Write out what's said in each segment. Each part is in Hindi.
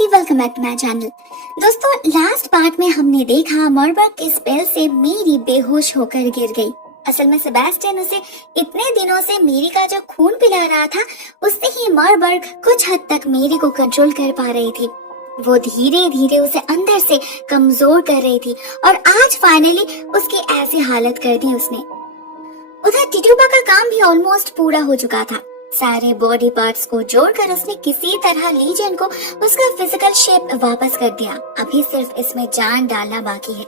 दीदी, welcome back to my channel. दोस्तों, लास्ट पार्ट में हमने देखा मॉर्बर्ग के स्पेल से मेरी बेहोश होकर गिर गई। असल में सेबेस्टियन उसे इतने दिनों से मेरी का जो खून पिला रहा था, उससे ही मॉर्बर्ग कुछ हद तक मेरी को कंट्रोल कर पा रही थी। वो धीरे धीरे उसे अंदर से कमजोर कर रही थी और आज फाइनली उसकी ऐसी हालत कर दी उसने। उधर टिटुबा का काम भी ऑलमोस्ट पूरा हो चुका था। सारे बॉडी पार्ट्स को जोड़कर उसने किसी तरह लीजियन को उसका फिजिकल शेप वापस कर दिया। अभी सिर्फ इसमें जान डालना बाकी है,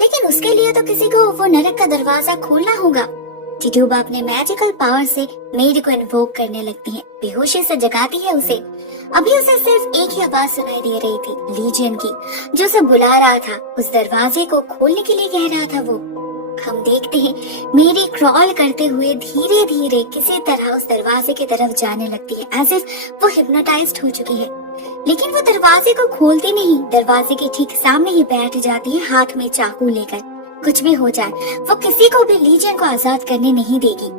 लेकिन उसके लिए तो किसी को वो नरक का दरवाजा खोलना होगा। टिटुबा अपने मैजिकल पावर से मेरी को इन्वोक करने लगती है, बेहोशी से जगाती है उसे। अभी उसे सिर्फ एक ही आवाज सुनाई दे रही थी, लीजियन की, जो उसे बुला रहा था, उस दरवाजे को खोलने के लिए कह रहा था वो। हम देखते हैं मेरी क्रॉल करते हुए धीरे धीरे किसी तरह उस दरवाजे की तरफ जाने लगती है, एज इफ वो हिप्नोटाइज्ड हो चुकी है। लेकिन वो दरवाजे को खोलती नहीं, दरवाजे के ठीक सामने ही बैठ जाती है, हाथ में चाकू लेकर। कुछ भी हो जाए, वो किसी को भी लीजियन को आजाद करने नहीं देगी।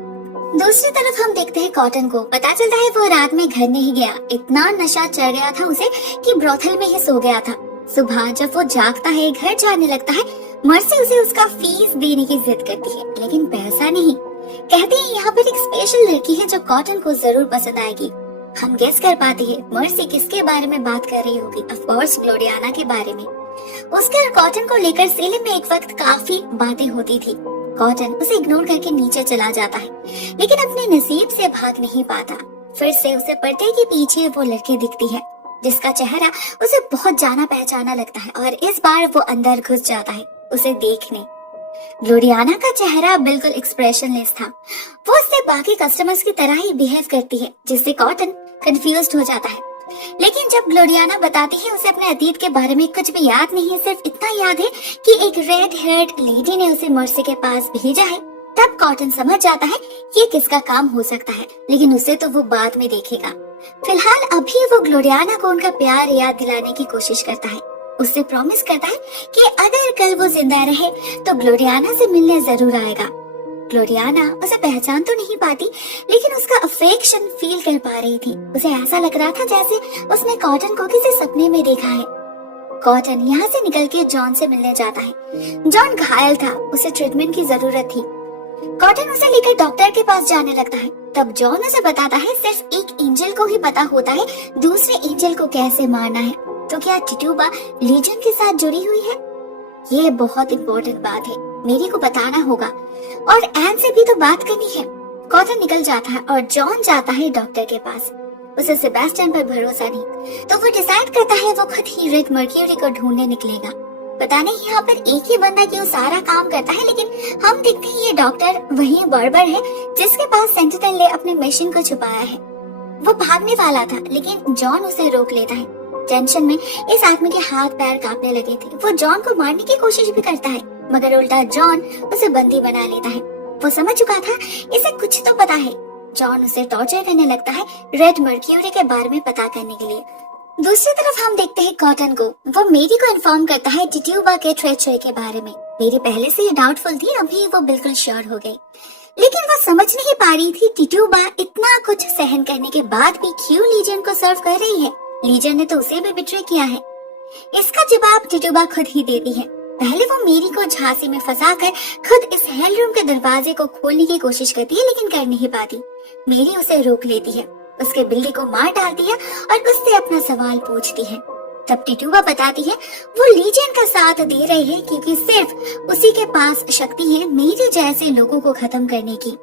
दूसरी तरफ हम देखते हैं कॉटन को। पता चलता है वो रात में घर नहीं गया, इतना नशा चढ़ गया था उसे कि ब्रोथल में ही सो गया था। सुबह जब वो जागता है, घर जाने लगता है, मर्सी उसे उसका फीस देने की जिद करती है, लेकिन पैसा नहीं। कहती है यहाँ पर एक स्पेशल लड़की है जो कॉटन को जरूर पसंद आएगी। हम गेस कर पाते हैं मर्सी किसके बारे में बात कर रही होगी। ऑफ कोर्स ग्लोरियाना के बारे में। उसके और कॉटन को लेकर सेलिम में एक वक्त काफी बातें होती थी। कॉटन उसे इग्नोर करके नीचे चला जाता है, लेकिन अपने नसीब से भाग नहीं पाता। फिर से उसे पर्दे के पीछे वो लड़की दिखती है जिसका चेहरा उसे बहुत जाना पहचाना लगता है, और इस बार वो अंदर घुस जाता है उसे देखने। ग्लोरियाना का चेहरा बिल्कुल एक्सप्रेशनलेस था। वो उससे बाकी कस्टमर्स की तरह ही बिहेव करती है, जिससे कॉटन कंफ्यूज्ड हो जाता है। लेकिन जब ग्लोरियाना बताती है उसे अपने अतीत के बारे में कुछ भी याद नहीं है, सिर्फ इतना याद है कि एक रेड हेयर्ड लेडी ने उसे मर्सी के पास भेजा है, तब कॉटन समझ जाता है ये किसका काम हो सकता है, लेकिन उसे तो वो बाद में देखेगा। फिलहाल अभी वो ग्लोरियाना को उनका प्यार याद दिलाने की कोशिश करता है। उससे प्रॉमिस करता है कि अगर कल वो जिंदा रहे तो ग्लोरियाना से मिलने जरूर आएगा। ग्लोरियाना उसे पहचान तो नहीं पाती, लेकिन उसका अफेक्शन फील कर पा रही थी। उसे ऐसा लग रहा था जैसे उसने कॉटन को किसी सपने में देखा है। कॉटन यहाँ से निकल के जॉन से मिलने जाता है। जॉन घायल था, उसे ट्रीटमेंट की जरूरत थी। कॉटन उसे लेकर डॉक्टर के पास जाने लगता है। तब जॉन उसे बताता है सिर्फ एक एंजल को ही पता होता है दूसरे एंजल को कैसे मारना है। तो क्या टिटुबा लीजियन के साथ जुड़ी हुई है? ये बहुत इम्पोर्टेंट बात है, मेरी को बताना होगा, और एन से भी तो बात करनी है। कॉटन निकल जाता है और जॉन जाता है डॉक्टर के पास। उसे सेबेस्टियन पर भरोसा नहीं, तो वो डिसाइड करता है वो खुद ही रेड मर्क्यूरी को ढूंढने निकलेगा। पता नहीं यहाँ पर एक ही बंदा क्यों सारा काम करता है, लेकिन हम देखते हैं ये डॉक्टर वही बार्बर है जिसके पास सेंटिनल ने अपने मिशन को छुपाया है। वो भागने वाला था, लेकिन जॉन उसे रोक लेता है। टेंशन में इस आदमी के हाथ पैर कांपने लगे थे। वो जॉन को मारने की कोशिश भी करता है, मगर उल्टा जॉन उसे बंदी बना लेता है। वो समझ चुका था इसे कुछ तो पता है। जॉन उसे टॉर्चर करने लगता है रेड मर्क्यूरी के बारे में पता करने के लिए। दूसरी तरफ हम देखते हैं कॉटन को। वो मेरी को इन्फॉर्म करता है टिटुबा के ट्रेचरी के बारे में। मेरी पहले से ही डाउटफुल थी, अभी वो बिल्कुल श्योर हो गई। लेकिन वो समझ नहीं पा रही थी टिटुबा इतना कुछ सहन करने के बाद भी क्यों लीजियन को सर्व कर रही है। लीजियन ने तो उसे भी बिट्रे किया है। इसका जवाब टिटुबा खुद ही देती है। पहले वो मेरी को झांसे में फंसाकर खुद इस हेल रूम के दरवाजे को खोलने की कोशिश करती है, लेकिन कर नहीं पाती। मेरी उसे रोक लेती है, उसके बिल्ली को मार डालती है और उससे अपना सवाल पूछती है। तब टिटुबा बताती है वो लीजियन का साथ दे रही है क्योंकि सिर्फ उसी के पास शक्ति है मेरे जैसे लोगों को खत्म करने की।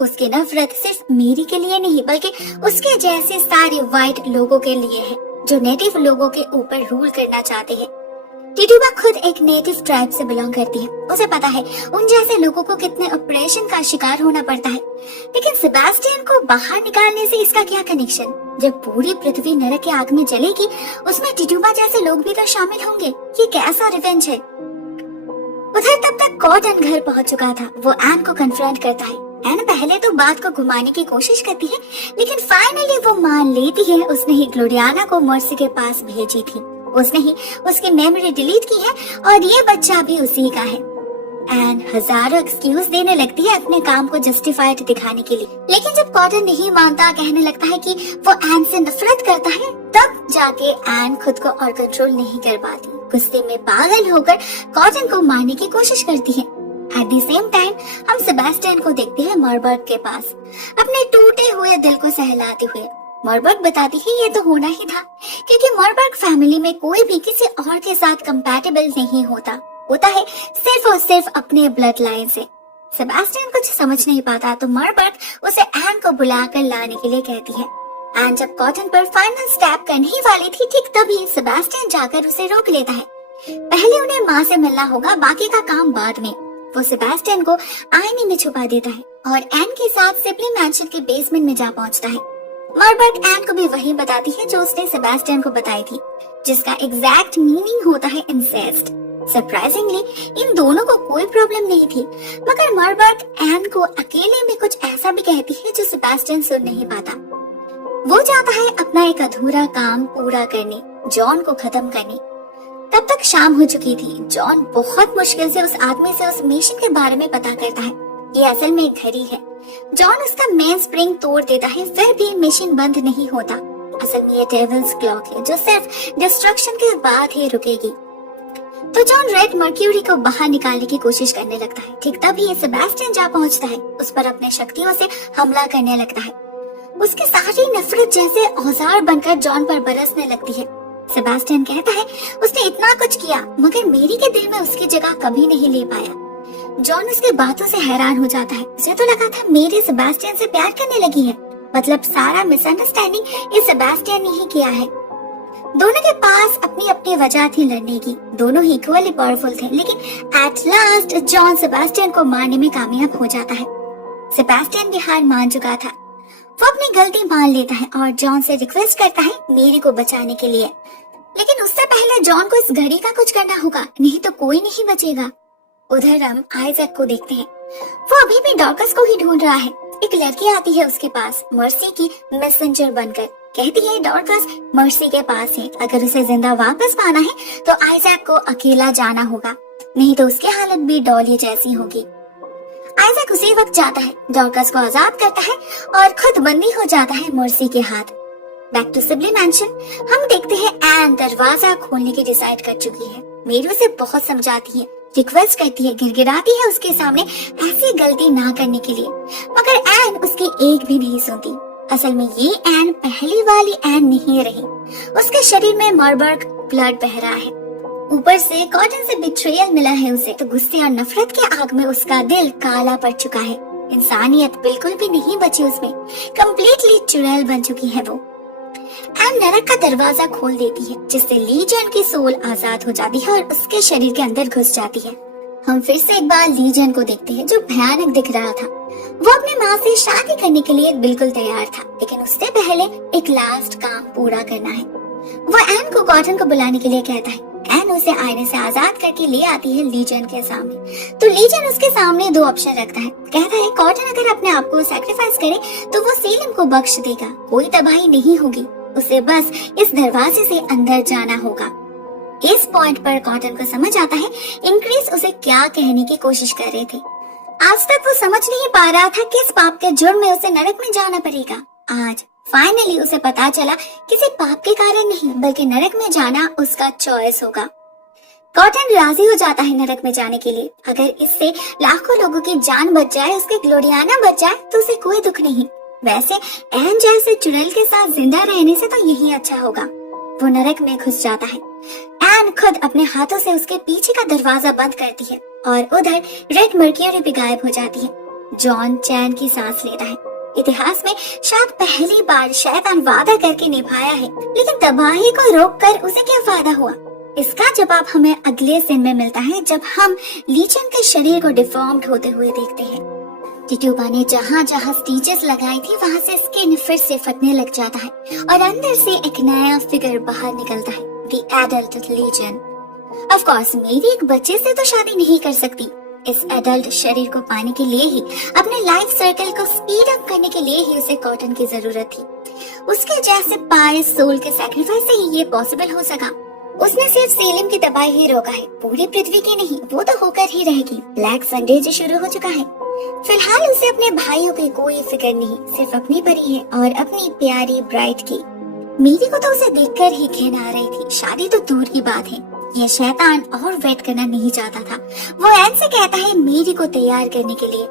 उसकी नफरत सिर्फ मेरी के लिए नहीं, बल्कि उसके जैसे सारे व्हाइट लोगों के लिए है जो नेटिव लोगों के ऊपर रूल करना चाहते हैं। टिटुबा खुद एक नेटिव ट्राइब से बिलोंग करती है। उसे पता है उन जैसे लोगों को कितने ऑपरेशन का शिकार होना पड़ता है। लेकिन सेबेस्टियन को बाहर निकालने से इसका क्या कनेक्शन? जब पूरी पृथ्वी नरक की आग में जलेगी, उसमें टिटुबा जैसे लोग भी तो शामिल होंगे। ये कैसा रिवेंज है? उधर तब तक कॉटन घर पहुंच चुका था। वो एन को कन्फ्रंट करता है। एन पहले तो बात को घुमाने की कोशिश करती है, लेकिन फाइनली वो मान लेती है उसने ही ग्लोरियाना को मर्सी के पास भेजी थी। उसने ही उसकी मेमोरी डिलीट की है और ये बच्चा भी उसी का है। एन हजारों एक्सक्यूज देने लगती है अपने काम को जस्टिफाइड दिखाने के लिए, लेकिन जब कॉटन नहीं मानता, कहने लगता है कि वो एन से नफरत करता है, तब जाके एन खुद को और कंट्रोल नहीं कर पाती। गुस्से में पागल होकर कॉटन को मारने की कोशिश करती है। एट द सेम टाइम हम सेबेस्टियन को देखते हैं मॉर्बर्ग के पास, अपने टूटे हुए दिल को सहलाते हुए। मॉर्बर्ग बताती है ये तो होना ही था, क्योंकि मॉर्बर्ग फैमिली में कोई भी किसी और के साथ कंपैटिबल नहीं होता है सिर्फ और सिर्फ अपने ब्लड लाइन से। सेबेस्टियन कुछ समझ नहीं पाता तो मॉर्बर्ग उसे एन को बुलाकर लाने के लिए कहती है। एन जब कॉटन पर फाइनल स्टैप करने ही वाली थी, ठीक तभी सेबेस्टियन जाकर उसे रोक लेता है। पहले उन्हें माँ से मिलना होगा, बाकी का काम बाद में। वो सेबेस्टियन को आईने में छुपा देता है और एन के साथ सिबली मैंशन के बेसमेंट में जा पहुंचता है। मॉर्बर्ग एन को भी वही बताती है जो उसने सेबेस्टियन को बताई थी, जिसका एग्जैक्ट मीनिंग होता है इंसेस्ट। सरप्राइजिंगली इन दोनों को कोई प्रॉब्लम नहीं थी, मगर मॉर्बर्ग एन को अकेले में कुछ ऐसा भी कहती है जो सेबेस्टियन सुन नहीं पाता। वो चाहता है अपना एक अधूरा काम पूरा करने, जॉन को खत्म करने। तब तक शाम हो चुकी थी। जॉन बहुत मुश्किल से उस आदमी से उस मिशन के बारे में पता करता है। ये असल में एक घड़ी है। जॉन उसका मेन स्प्रिंग तोड़ देता है, फिर भी मिशन बंद नहीं होता। असल में ये डेविल्स क्लॉक है जो सिर्फ डिस्ट्रक्शन के बाद ही रुकेगी। तो जॉन रेड मर्क्यूरी को बाहर निकालने की कोशिश करने लगता है। ठीक तभी सेबेस्टियन जा पहुंचता है, उस पर अपने शक्तियों से हमला करने लगता है। उसकी सारी नफरत जैसे औजार बनकर जॉन पर बरसने लगती है। सेबेस्टियन कहता है उसने इतना कुछ किया, मगर मेरी के दिल में उसकी जगह कभी नहीं ले पाया। जॉन उसकी बातों से हैरान हो जाता है। उसे तो लगा था मेरी सेबेस्टियन से प्यार करने लगी है, मतलब सारा मिसअंडरस्टैंडिंग इस सेबेस्टियन ने ही किया है। दोनों के पास अपनी अपनी वजह थी लड़ने की, दोनों ही इक्वली पावरफुल थे, लेकिन एट लास्ट जॉन सेबेस्टियन को मारने में कामयाब हो जाता है। सेबेस्टियन भी हार मान चुका था। वो अपनी गलती मान लेता है और जॉन से रिक्वेस्ट करता है मेरी को बचाने के लिए, लेकिन उससे पहले जॉन को इस घड़ी का कुछ करना होगा, नहीं तो कोई नहीं बचेगा। उधर हम आइजैक को देखते हैं। वो अभी भी डॉर्कस को ही ढूंढ रहा है। एक लड़की आती है उसके पास, मर्सी की मैसेंजर बनकर। कहती है डॉर्कस मर्सी के पास है, अगर उसे जिंदा वापस पाना है तो आइजैक को अकेला जाना होगा, नहीं तो उसकी हालत भी डॉली जैसी होगी। आइजैक उसी वक्त जाता है, डॉर्कस को आजाद करता है और खुद बंदी हो जाता है मर्सी के हाथ। बैक टू सिबली मैंशन हम देखते हैं एन दरवाजा खोलने की डिसाइड कर चुकी है। मेरी उसे बहुत समझाती है, रिक्वेस्ट करती है, गिड़गिड़ाती है उसके सामने ऐसी गलती ना करने के लिए, मगर एन उसकी एक भी नहीं सुनती। असल में ये एन पहली वाली एन नहीं रही, उसके शरीर में मॉर्बर्ग ब्लड बह रहा है। ऊपर से कॉटन से बिट्रेयल मिला है उसे, तो गुस्से और नफरत के आग में उसका दिल काला पड़ चुका है। इंसानियत बिल्कुल भी नहीं बची उसमें, कम्प्लीटली चुड़ैल बन चुकी है वो। एन नरक का दरवाजा खोल देती है, जिससे लीजन की सोल आजाद हो जाती है और उसके शरीर के अंदर घुस जाती है। हम फिर से एक बार लीजन को देखते हैं जो भयानक दिख रहा था। वो अपनी माँ से शादी करने के लिए बिल्कुल तैयार था, लेकिन उससे पहले एक लास्ट काम पूरा करना है। वो एन को कॉटन को बुलाने के लिए कहता है। एन उसे आईने से आजाद करके ले आती है लीजन के सामने। तो लीजन उसके सामने दो ऑप्शन रखता है। कहता है कॉटन अगर अपने आप को सैक्रिफाइस करे तो वो सेलिम को बख्श देगा, कोई तबाही नहीं होगी, उसे बस इस दरवाजे से अंदर जाना होगा। इस पॉइंट पर कॉटन को समझ आता है इंक्रीज उसे क्या कहने की कोशिश कर रहे थे। आज तक वो समझ नहीं पा रहा था किस पाप के जुर्म में उसे नरक में जाना पड़ेगा। आज फाइनली उसे पता चला किसी पाप के कारण नहीं, बल्कि नरक में जाना उसका चॉइस होगा। कॉटन राजी हो जाता है नरक में जाने के लिए। अगर इससे लाखों लोगों की जान बच जाए, उसके ग्लोरियाना बच जाए, तो उसे कोई दुख नहीं। वैसे एन जैसे चुड़ैल के साथ जिंदा रहने से तो यही अच्छा होगा। वो नरक में घुस जाता है। एन खुद अपने हाथों से उसके पीछे का दरवाजा बंद करती है और उधर रेड मर्क्यूरी भी गायब हो जाती है। जॉन चैन की सांस लेता है। इतिहास में शायद पहली बार शैतान वादा करके निभाया है, लेकिन तबाही को रोककर उसे क्या फायदा हुआ? इसका जवाब हमें अगले सीन में मिलता है, जब हम लीजन के शरीर को डिफॉर्म्ड होते हुए देखते हैं। टिट्यूबा ने जहाँ जहाँ स्टिचेस लगाई थी वहाँ से स्किन फिर से फटने लग जाता है और अंदर से एक नया फिगर बाहर निकलता है, the adult legion. Of course मेरी एक बच्चे से तो शादी नहीं कर सकती। इस एडल्ट शरीर को पाने के लिए ही, अपने लाइफ सर्कल को स्पीड अप करने के लिए ही उसे कॉटन की जरूरत थी। उसके जैसे पायस सोल के सैक्रिफाइस से ही ये पॉसिबल हो सका। उसने सिर्फ सेलिम की तबाही ही रोका है, पूरी पृथ्वी की नहीं, वो तो होकर ही रहेगी। ब्लैक संडे जो शुरू हो चुका है। फिलहाल उसे अपने भाइयों की कोई फिक्र नहीं, सिर्फ अपनी परी है और अपनी प्यारी ब्राइड की। मेरी को तो उसे देखकर ही घिन आ रही थी, शादी तो दूर की बात है। यह शैतान और वेट करना नहीं चाहता था। वो एन से कहता है मेरी को तैयार करने के लिए।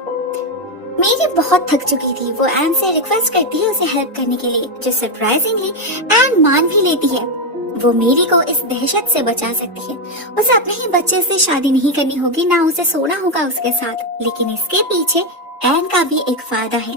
मेरी बहुत थक चुकी थी। वो एन से रिक्वेस्ट करती है उसे हेल्प करने के लिए, जो सरप्राइजिंगली एन मान भी लेती है। वो मेरी को इस दहशत से बचा सकती है। उसे अपने ही बच्चे से शादी नहीं करनी होगी, ना उसे सोना होगा उसके साथ। लेकिन इसके पीछे एन का भी एक फायदा है।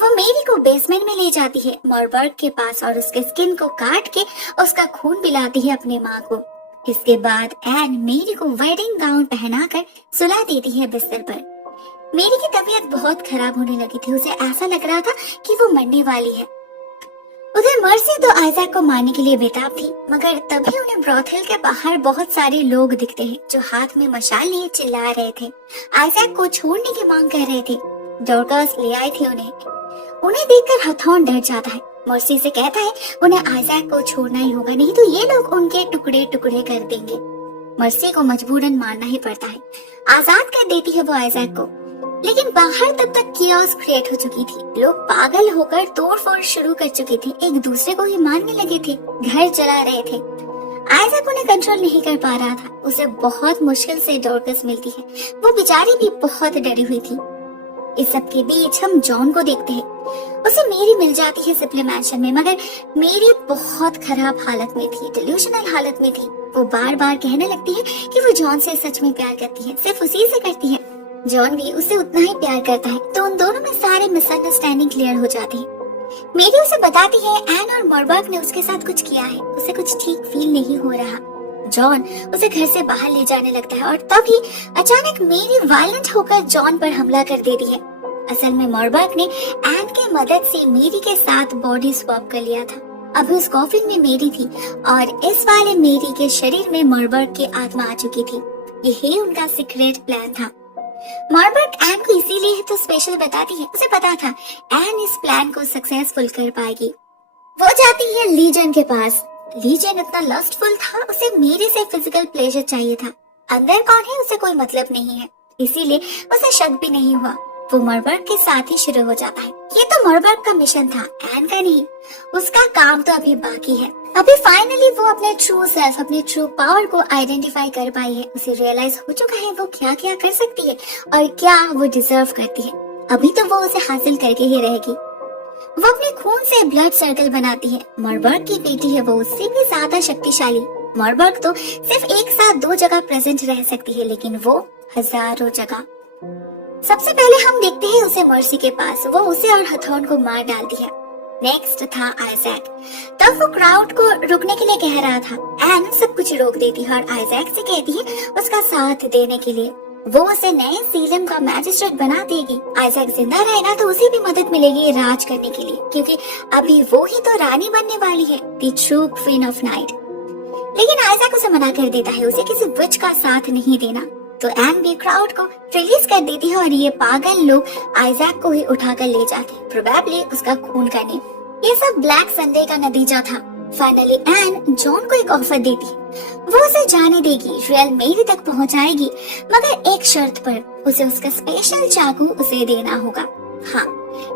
वो मेरी को बेसमेंट में ले जाती है, मॉरबर्ग के पास, और उसके स्किन को काट के उसका खून पिलाती है अपने माँ को। इसके बाद एन मेरी को वेडिंग गाउन पहनाकर सुला देती है बिस्तर पर। मेरी की तबीयत बहुत खराब होने लगी थी। उसे ऐसा लग रहा था कि वो मरने वाली है। उधर मर्सी तो आइजैक को मारने के लिए बेताब थी, मगर तभी उन्हें ब्रॉथल के बाहर बहुत सारे लोग दिखते हैं जो हाथ में मशाल लिए चिल्ला रहे थे, आइजैक को छोड़ने की मांग कर रहे थे। डॉर्कस ले आई थी उन्हें देखकर हथौन डर जाता है। मर्सी से कहता है उन्हें आइजैक को छोड़ना ही होगा, नहीं तो ये लोग उनके टुकड़े टुकड़े कर देंगे। मर्सी को मजबूरन मारना ही पड़ता है। आजाद कर देती है वो आइजैक को, लेकिन बाहर तब तक कियोस क्रिएट हो चुकी थी। लोग पागल होकर तोड़फोड़ शुरू कर चुके थे, एक दूसरे को ही मारने लगे थे, घर जला रहे थे। आइजैक उन्हें कंट्रोल नहीं कर पा रहा था। उसे बहुत मुश्किल से डॉर्कस मिलती है। वो बेचारी भी बहुत डरी हुई थी। इस सब के बीच हम जॉन को देखते हैं। उसे मेरी मिल जाती है सिप्ले मैंशन में, मगर मेरी बहुत खराब हालत में थी, डिल्यूशनल हालत में थी। वो बार बार कहने लगती है कि वो जॉन से सच में प्यार करती है, सिर्फ उसी से करती है। जॉन भी उससे उतना ही प्यार करता है, तो उन दोनों में सारे मिसअंडरस्टैंडिंग क्लियर हो जाती है। मेरी उसे बताती है एन और मॉरबर्ग ने उसके साथ कुछ किया है, उसे कुछ ठीक फील नहीं हो रहा। जॉन उसे घर से बाहर ले जाने लगता है और तभी अचानक मेरी वायलेंट होकर जॉन पर हमला कर देती है। असल में मॉरबर्ग ने एन के मदद से मेरी के साथ बॉडी स्वैप कर लिया था। अभी उस कॉफिन में मेरी थी और इस वाले मेरी के शरीर में मॉरबर्ग की आत्मा आ चुकी थी। यही उनका सीक्रेट प्लान था। मॉरबर्ग एन को इसीलिए तो स्पेशल बताती है, उसे पता था एन इस प्लान को सक्सेसफुल कर पाएगी। वो जाती है लीजन के पास। लीजन इतना लस्टफुल था, उसे मेरे से फिजिकल प्लेजर चाहिए था। अंदर कौन है उसे कोई मतलब नहीं है, इसीलिए उसे शक भी नहीं हुआ। वो मॉरबर्ग के साथ ही शुरू हो जाता है। ये तो मॉरबर्ग का मिशन था, एन का नहीं। उसका काम तो अभी बाकी है। अभी फाइनली वो अपने ट्रू सेल्फ, अपने ट्रू पावर को आइडेंटिफाई कर पाई है। उसे रियलाइज हो चुका है वो क्या क्या कर सकती है और क्या वो डिजर्व करती है। अभी तो वो उसे हासिल करके ही रहेगी। वो अपने खून से ब्लड सर्कल बनाती है। मॉरबर्ग की बेटी है, वो उससे भी ज्यादा शक्तिशाली। मॉरबर्ग तो सिर्फ एक साथ दो जगह प्रेजेंट रह सकती है, लेकिन वो हजारों जगह। सबसे पहले हम देखते हैं उसे मर्सी के पास। वो उसे और हथौन को मार डालती है। नेक्स्ट था आइजैक। तब वो क्राउड को रुकने के लिए कह रहा था। एन सब कुछ रोक देती है और आइजैक से कहती है उसका साथ देने के लिए। वो उसे नए सीलम का मैजिस्ट्रेट बना देगी। आइजैक जिंदा रहेगा तो उसे भी मदद मिलेगी राज करने के लिए, क्योंकि अभी वो ही तो रानी बनने वाली है, the true queen of night. लेकिन आइजैक उसे मना कर देता है, उसे किसी विच का साथ नहीं देना। तो एन भी क्राउड को रिलीज कर देती है और ये पागल लोग आइजैक को ही उठाकर ले जाते हैं, प्रोबेबली उसका खून करने। ये सब ब्लैक संडे का नतीजा था। फाइनली एन जॉन को एक ऑफर देती है। वो उसे जाने देगी, रियल मेरी तक पहुंचाएगी, मगर एक शर्त पर। उसे उसका स्पेशल चाकू उसे देना होगा। हाँ,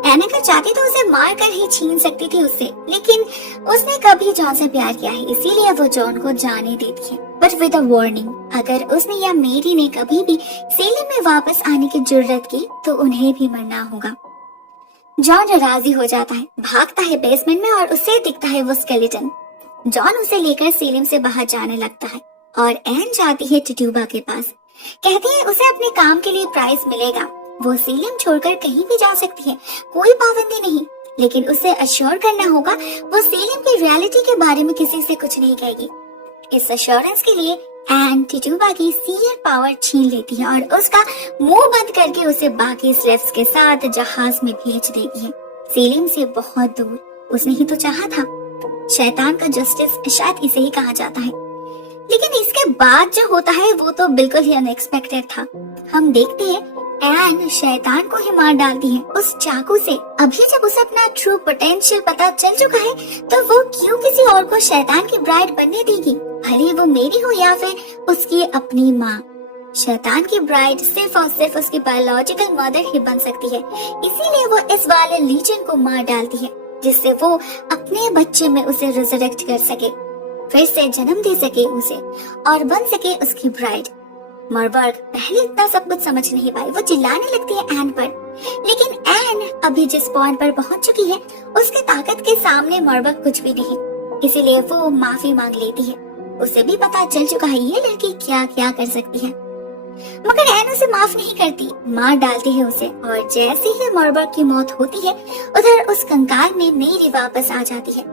एन अगर चाहती तो उसे मार कर ही छीन सकती थी उससे, लेकिन उसने कभी जॉन से प्यार किया है, इसीलिए वो जॉन को जाने देती है, बट विद अ वार्निंग। अगर उसने या मेरी ने कभी भी सेलिम में वापस आने की जुर्रत की तो उन्हें भी मरना होगा। जॉन राजी हो जाता है, भागता है बेसमेंट में और उसे दिखता है वो स्केलेटन। जॉन उसे लेकर सेलिम से बाहर जाने लगता है और एन जाती है टिट्यूबा के पास। कहती है उसे अपने काम के लिए प्राइज मिलेगा। वो सेलिम छोड़कर कहीं भी जा सकती है, कोई पाबंदी नहीं, लेकिन उसे अश्योर करना होगा वो सेलिम की रियलिटी के बारे में किसी से कुछ नहीं कहेगी। इस अश्योरेंस के लिए एन टिट्यूबा की सीयर पावर छीन लेती है और उसका मुंह बंद करके उसे बाकी स्लेव्स के साथ जहाज में भेज देती है, सेलिम से बहुत दूर। उसने ही तो चाहा था। शैतान का जस्टिस शायद इसे ही कहा जाता है। लेकिन इसके बाद जो होता है वो तो बिल्कुल ही अनएक्सपेक्टेड था। हम देखते हैं एन शैतान को ही मार डालती है उस चाकू से। अभी जब उसे अपना ट्रू पोटेंशियल पता चल चुका है तो वो क्यों किसी और को शैतान की ब्राइड बनने देगी, भले वो मेरी हो या फिर उसकी अपनी माँ। शैतान की ब्राइड सिर्फ और सिर्फ उसकी बायोलॉजिकल मदर ही बन सकती है, इसीलिए वो इस वाले लीजन को मार डालती है जिससे वो अपने बच्चे में उसे रिजरेक्ट कर सके, फिर से जन्म दे सके उसे और बन सके उसकी ब्राइड। मॉर्बर्ग पहले इतना सब कुछ समझ नहीं पाई, वो चिल्लाने लगती है एन पर, लेकिन एन अभी जिस पॉइंट पर पहुंच चुकी है उसके ताकत के सामने मॉर्बर्ग कुछ भी नहीं, इसीलिए वो माफी मांग लेती है। उसे भी पता चल चुका है ये लड़की क्या क्या कर सकती है, मगर एन उसे माफ नहीं करती, मार डालती है उसे। और जैसे ही मॉर्बर्ग की मौत होती है उधर उस कंकाल में मेरी वापस आ जाती है।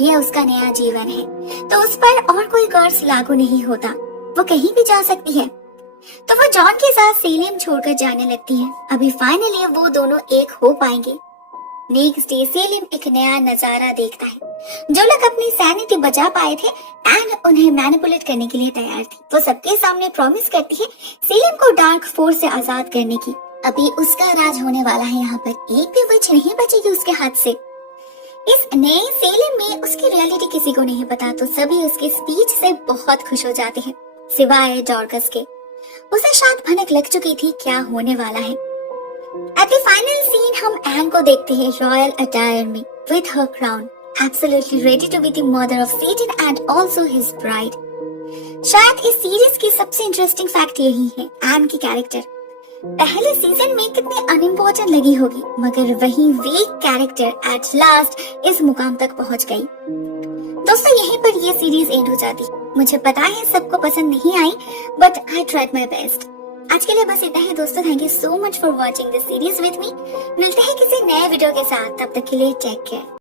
ये उसका नया जीवन है, तो उस पर और कोई कर्ज लागू नहीं होता, वो कहीं भी जा सकती है। तो वो जॉन के साथ सेलेम छोड़कर जाने लगती है। अभी फाइनली वो दोनों एक हो पाएंगे। नेक्स्ट डे सेलेम एक नया नजारा देखता है। जो लोग अपनी सैनिटी बचा पाए थे एन उन्हें मैनिपुलेट करने के लिए तैयार थी। वो सबके सामने प्रॉमिस करती है सेलेम को डार्क फोर्स से आजाद करने की। अभी उसका राज होने वाला है, यहाँ पर एक भी विच नहीं बचेगी उसके हाथ से। इस नए सेलेम में उसकी रियलिटी किसी को नहीं पता, तो सभी उसके स्पीच से बहुत खुश हो जाते हैं सिवाय डॉर्कस के। उसे शायद भनक लग चुकी थी क्या होने वाला है। एट द फाइनल सीन हम एन को देखते हैं रॉयल अटायर में with her crown, absolutely ready to be the mother of Satan and also his bride. शायद इस सीरीज की सबसे इंटरेस्टिंग फैक्ट यही है एन की कैरेक्टर। पहले सीजन में कितनी अनइम्पोर्टेंट लगी होगी, मगर वही वीक कैरेक्टर एट लास्ट इस मुकाम तक पहुंच गई। दोस्तों यहीं पर ये सीरीज एंड हो जाती। मुझे पता है सबको पसंद नहीं आई, but I tried my best. आज के लिए बस इतना ही दोस्तों। Thank you so much for watching this series with me. मिलते हैं किसी नए वीडियो के साथ, तब तक के लिए टेक केयर।